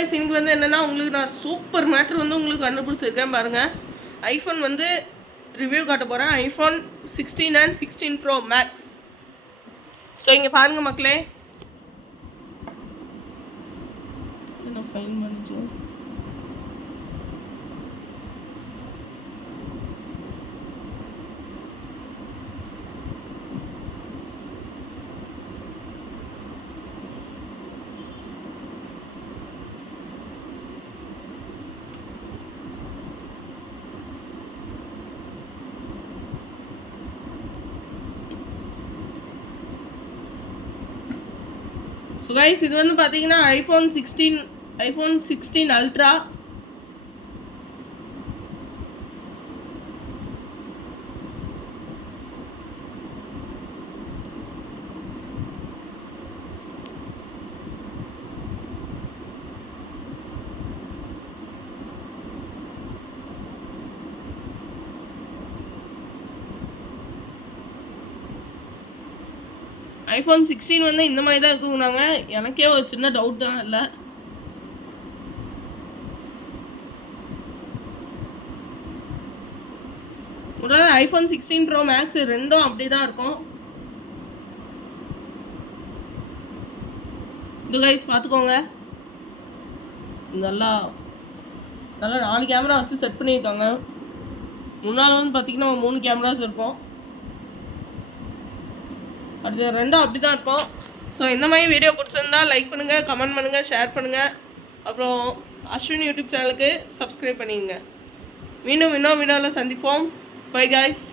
Guys இன்னைக்கு வந்து என்னென்னா உங்களுக்கு நான் சூப்பர் மேட்ரு வந்து உங்களுக்கு கண்டுபிடிச்சிருக்கேன் பாருங்கள். ஐஃபோன் வந்து ரிவ்யூ காட்ட போகிறேன். IPhone 16 and 16 Pro Max. So இங்கே பாருங்கள் மக்களே. ஃபைன் பண்ணிச்சு. ஸோ கைஸ் இது வந்து பார்த்தீங்கன்னா ஐஃபோன் 16 அல்ட்ரா. ஐஃபோன் 16 வந்து இந்த மாதிரி தான் இருக்குனாங்க. எனக்கே ஒரு சின்ன டவுட் தான் இல்லை. உடனே ஐஃபோன் 16 Pro Max ரெண்டும் அப்படி தான் இருக்கும். இது கைஸ் பார்த்துக்கோங்க. நல்லா 4 கேமரா வச்சு செட் பண்ணியிருக்காங்க. முன்னால் வந்து பார்த்தீங்கன்னா 3 கேமராஸ் இருக்கும். அது ரெண்டும் அப்படி தான் இருக்கும். ஸோ இந்த மாதிரி வீடியோ பிடிச்சிருந்தா லைக் பண்ணுங்கள், கமெண்ட் பண்ணுங்கள், ஷேர் பண்ணுங்கள். அப்புறம் அஸ்வின் யூடியூப் சேனலுக்கு சப்ஸ்கிரைப் பண்ணிடுங்க. மீண்டும் இன்னொரு வீடியோவில் சந்திப்போம். By guys.